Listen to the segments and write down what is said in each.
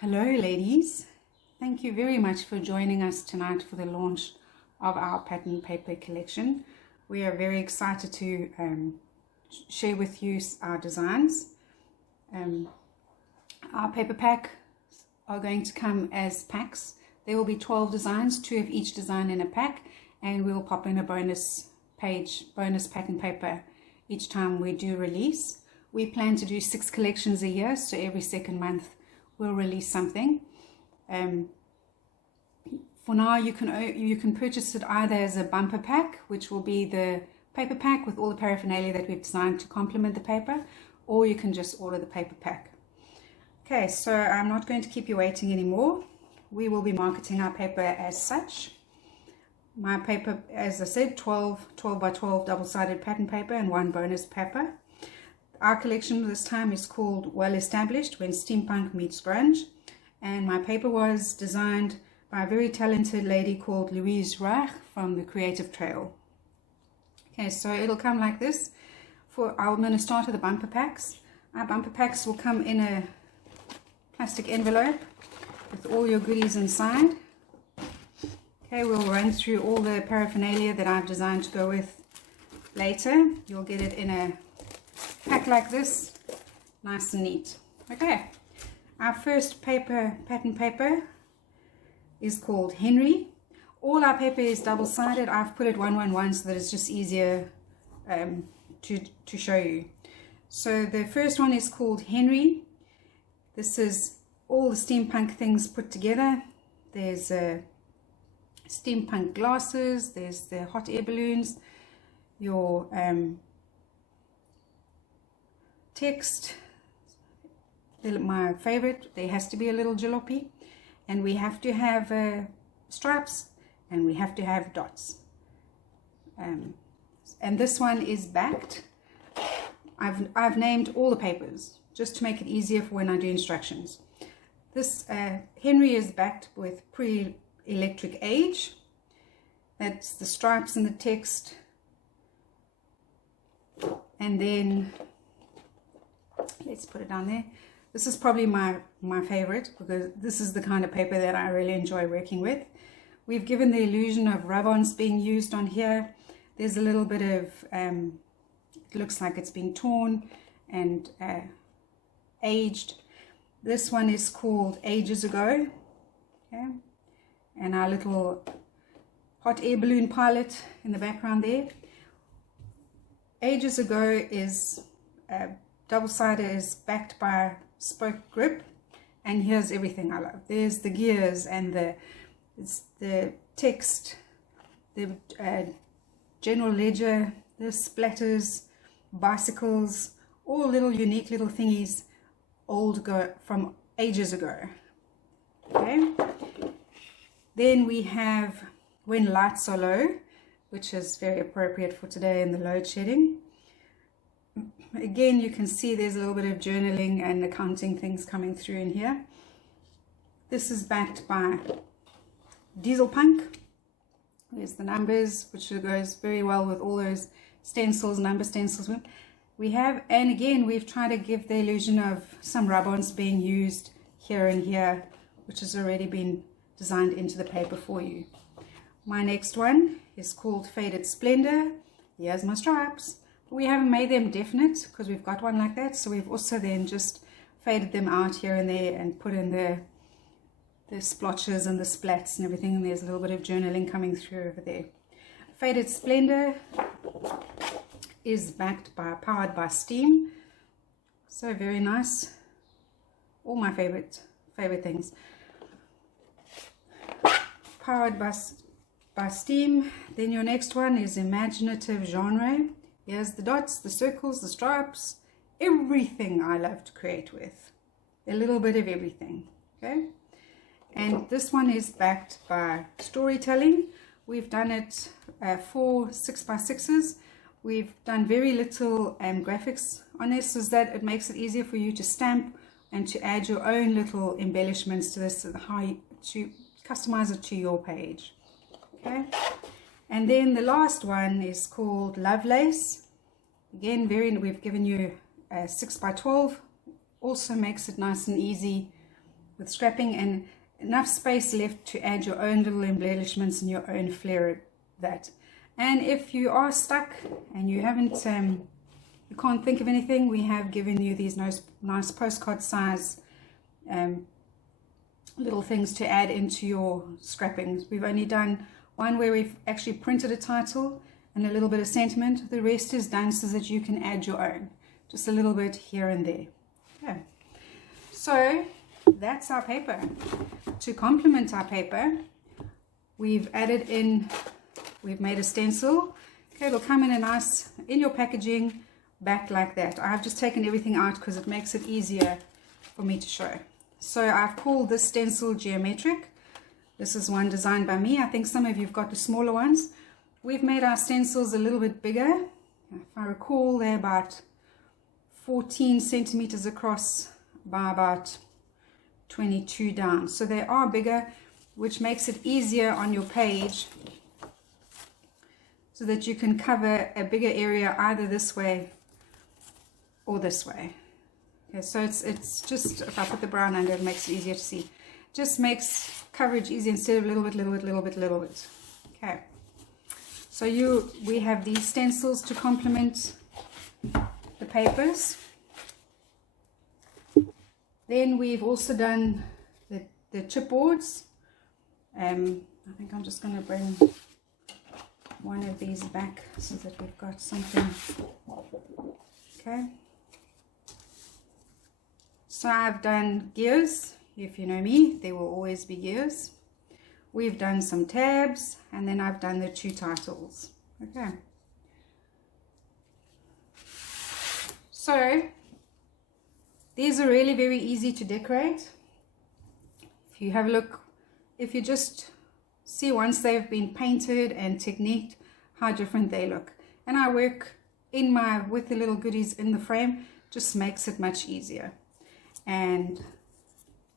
Hello ladies, thank you very much for joining us tonight for the launch of our pattern paper collection. We are very excited to share with you our designs. Our paper packs are going to come as packs. There will be 12 designs, 2 of each design in a pack, and we'll pop in a bonus pattern paper each time we do release. We plan to do 6 collections a year, so every second month we'll release something. For now, you can purchase it either as a bumper pack, which will be the paper pack with all the paraphernalia that we've designed to complement the paper, or you can just order the paper pack. Okay, so I'm not going to keep you waiting anymore. We will be marketing our paper as such. My paper, as I said, 12 by 12 double-sided pattern paper and 1 bonus paper. Our collection this time is called Well Established When Steampunk Meets Grunge, and my paper was designed by a very talented lady called Louise Reich from the Creative Trail. Okay, so it'll come like this. I'm going to start with the bumper packs. Our bumper packs will come in a plastic envelope with all your goodies inside. Okay, we'll run through all the paraphernalia that I've designed to go with later. You'll get it in a pack like this, nice and neat. Okay, our first pattern paper is called Henry. All our paper is double-sided. I've put it 1-1-1 so that it's just easier to show you. So the first one is called Henry. This is all the steampunk things put together. There's steampunk glasses, there's the hot air balloons, your text, my favorite, there has to be a little jalopy, and we have to have stripes, and we have to have dots. And this one is backed. I've named all the papers just to make it easier for when I do instructions. This Henry is backed with pre-electric age. That's the stripes and the text. And then let's put it down there. This is probably my favorite because this is the kind of paper that I really enjoy working with. We've given the illusion of rub-ons being used on here. There's a little bit of, it looks like it's been torn and aged. This one is called Ages Ago. Okay. And our little hot air balloon pilot in the background there. Ages Ago is double-sided, is backed by spoke grip, and here's everything I love. There's the gears and the text, the general ledger, the splatters, bicycles, all little unique little thingies from ages ago. Okay. Then we have When Lights Are Low, which is very appropriate for today in the load shedding. Again, you can see there's a little bit of journaling and accounting things coming through in here. This is backed by Diesel Punk. There's the numbers, which goes very well with all those stencils, number stencils we have. And again, we've tried to give the illusion of some rub-ons being used here and here, which has already been designed into the paper for you. My next one is called Faded Splendor. Here's my stripes. We haven't made them definite because we've got one like that, so we've also then just faded them out here and there and put in the splotches and the splats and everything, and there's a little bit of journaling coming through over there. Faded Splendor is powered by steam, so very nice. All my favorite things. Powered by steam. Then your next one is Imaginative Genre. Here's the dots, the circles, the stripes, everything I love to create with. A little bit of everything, okay? And this one is backed by storytelling. We've done it 4 6x6s. We've done very little graphics on this so that it makes it easier for you to stamp and to add your own little embellishments to this, to customize it to your page, okay? And then the last one is called Lovelace. Again, we've given you a 6x12. Also makes it nice and easy with scrapping, and enough space left to add your own little embellishments and your own flair at that. And if you are stuck and you haven't, you can't think of anything, we have given you these nice postcard size little things to add into your scrappings. We've only done one where we've actually printed a title and a little bit of sentiment. The rest is done so that you can add your own, just a little bit here and there. Okay. So that's our paper. To complement our paper, we've added in, we've made a stencil. Okay, it'll come in a nice, in your packaging, back like that. I've just taken everything out because it makes it easier for me to show. So I've called this stencil Geometric. This is one designed by me. I think some of you've got the smaller ones. We've made our stencils a little bit bigger. If I recall, they're about 14 centimeters across by about 22 down. So they are bigger, which makes it easier on your page so that you can cover a bigger area either this way or this way. Okay, so it's just, if I put the brown under, it makes it easier to see. Just makes coverage easy instead of little bit. Okay. So we have these stencils to complement the papers. Then we've also done the chipboards. I think I'm just going to bring one of these back so that we've got something. Okay. So I've done gears. If you know me, there will always be gears. We've done some tabs, and then I've done the 2 titles. Okay. So these are really very easy to decorate. If you have a look, if you just see once they've been painted and techniqued, how different they look. And I work with the little goodies in the frame, just makes it much easier. And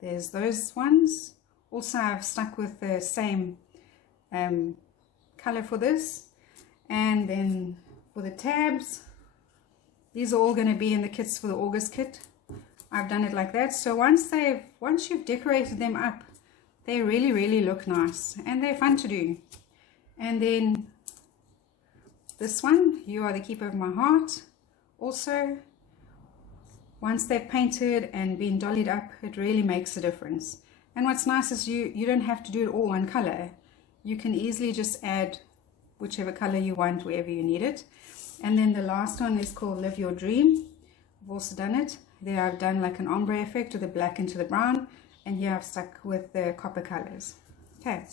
there's those ones. Also, I've stuck with the same color for this. And then for the tabs, these are all going to be in the kits for the August kit. I've done it like that. So once you've decorated them up, they really look nice and they're fun to do. And then this one, You Are the Keeper of My Heart. Also, once they're painted and been dollied up, it really makes a difference. And what's nice is you don't have to do it all one color. You can easily just add whichever color you want wherever you need it. And then the last one is called Live Your Dream. I've also done it. There I've done like an ombre effect with the black into the brown. And here I've stuck with the copper colors. Okay.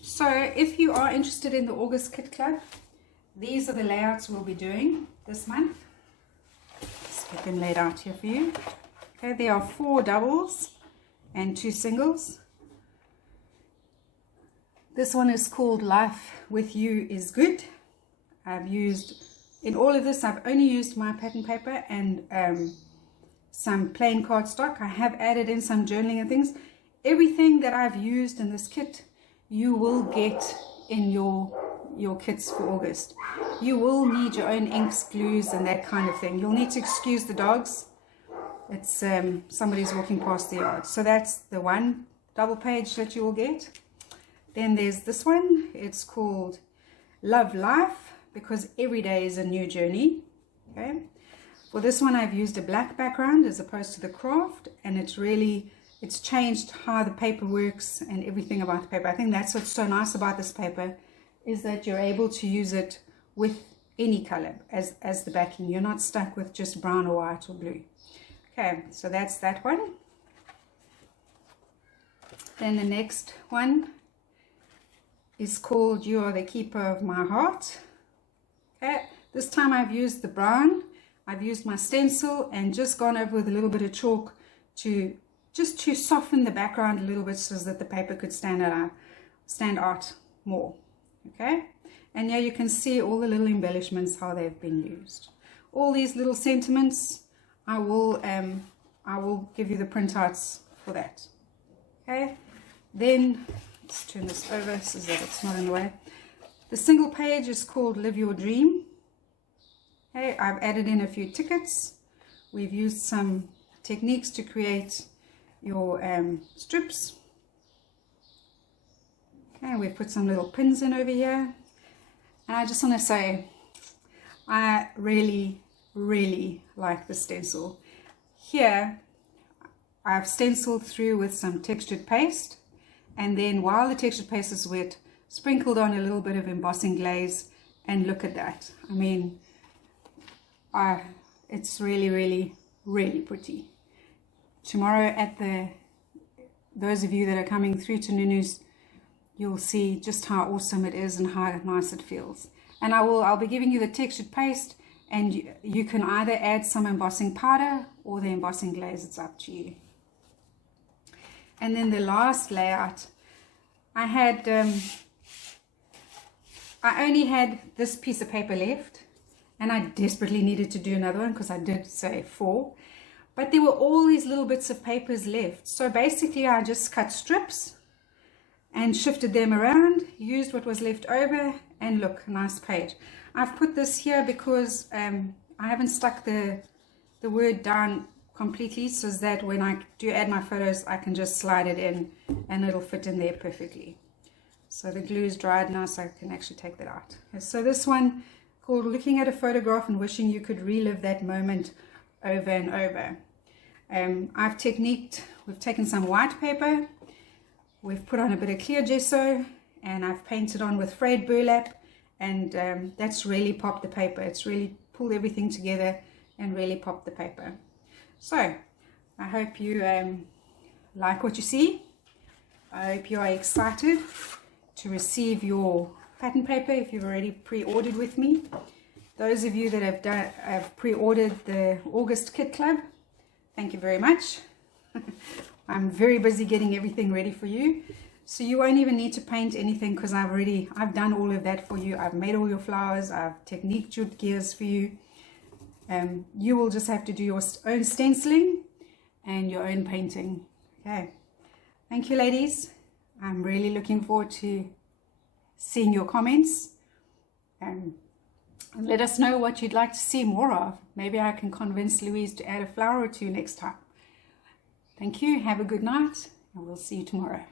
So if you are interested in the August Kit Club, these are the layouts we'll be doing this month. Get them laid out here for you. Okay, there are 4 doubles and 2 singles. This one is called Life With You Is Good. I've used, in all of this, I've only used my pattern paper and some plain cardstock. I have added in some journaling and things. Everything that I've used in this kit, you will get in your kits for August. You will need your own inks, glues, and that kind of thing. You'll need to excuse the dogs. It's somebody's walking past the yard. So that's the one double page that you will get. Then there's this one. It's called Love Life, because every day is a new journey. Okay. For this one, I've used a black background as opposed to the craft, and it's changed how the paper works and everything about the paper. I think that's what's so nice about this paper, is that you're able to use it with any color as the backing. You're not stuck with just brown or white or blue. Okay, so that's that one. Then the next one is called You Are the Keeper of My Heart. Okay, this time I've used the brown. I've used my stencil and just gone over with a little bit of chalk to soften the background a little bit so that the paper could stand out more. Okay, and here you can see all the little embellishments, how they've been used. All these little sentiments, I will give you the printouts for that. Okay, then let's turn this over so that it's not in the way. The single page is called Live Your Dream. Okay, I've added in a few tickets. We've used some techniques to create your strips. Okay, we've put some little pins in over here. And I just want to say, I really, really like the stencil. Here, I've stenciled through with some textured paste. And then while the textured paste is wet, sprinkled on a little bit of embossing glaze. And look at that. I mean, it's really, really, really pretty. Tomorrow at those of you that are coming through to Nunu's, you'll see just how awesome it is and how nice it feels. And I'll be giving you the textured paste, and you can either add some embossing powder or the embossing glaze. It's up to you. And then the last layout, I only had this piece of paper left, and I desperately needed to do another one because I did say 4. But there were all these little bits of papers left. So basically I just cut strips and shifted them around, used what was left over, and look, nice page. I've put this here because I haven't stuck the word down completely, so that when I do add my photos, I can just slide it in and it'll fit in there perfectly. So the glue is dried now, so I can actually take that out. So this one, called Looking at a Photograph and Wishing You Could Relive That Moment Over and Over. We've taken some white paper, we've put on a bit of clear gesso, and I've painted on with frayed burlap, and that's really popped the paper. It's really pulled everything together and really popped the paper. So I hope you like what you see. I hope you are excited to receive your pattern paper if you've already pre-ordered with me. Those of you that have pre-ordered the August Kit Club, thank you very much. I'm very busy getting everything ready for you. So you won't even need to paint anything because I've done all of that for you. I've made all your flowers, I've techniqued your gears for you. You will just have to do your own stenciling and your own painting. Okay. Thank you, ladies. I'm really looking forward to seeing your comments. And let us know what you'd like to see more of. Maybe I can convince Louise to add a flower or two next time. Thank you. Have a good night, and we'll see you tomorrow.